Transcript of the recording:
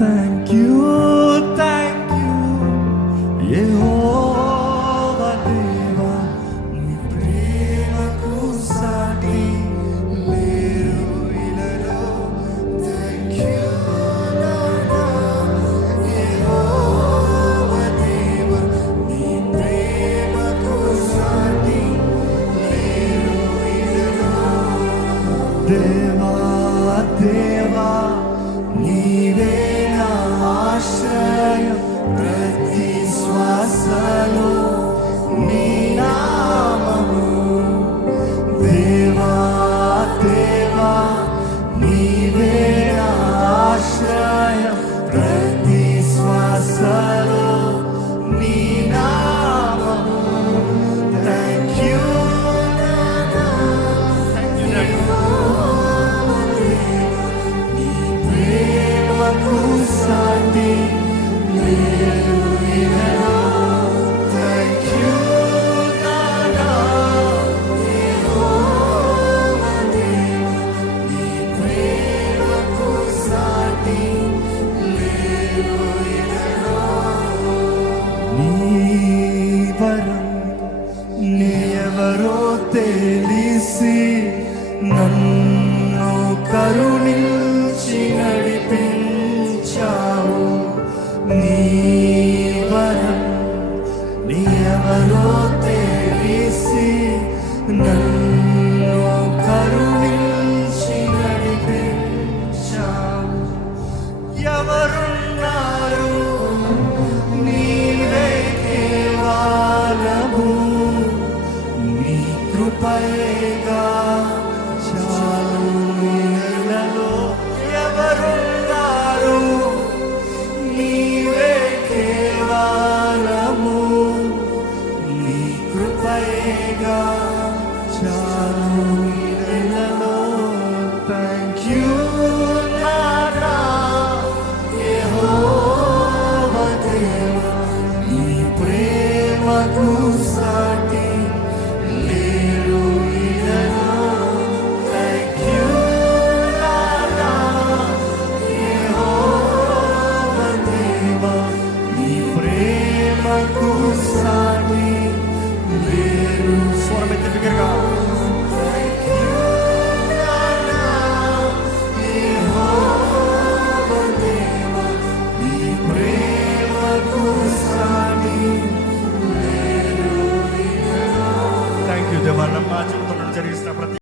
Thank you, thank you, Yehovah Deva, నీ ప్రేమకు సాటి లేరు ఇలలో. Thank you, Nana, Yehovah Deva, నీ ప్రేమకు సాటి లేరు ఇలలో. దేవా దేవా నీవే నా ఆశ్రయం, ప్రతి శ్వాసలో నీ నామము. దేవా దేవా నీవే నా ఆశ్రయం, ప్రతి శ్వాసలో నీ నామము. Thank you, Nana, thank you, నీ ప్రేమకు సాటి లేరు ఇలలో. Thank you, Nana, Yehovah Deva, నీ ప్రేమకు సాటి లేరు ఇలలో. నీ వరం నేవరో తెలిసి నన్ను కరుణించి నడిపించావు. నీ వరం నీవరో తెలిసి నన్ను కరుణించి నడిపించావు. ఎవరున్నారు నీవే కేవలము, నీ కృపయే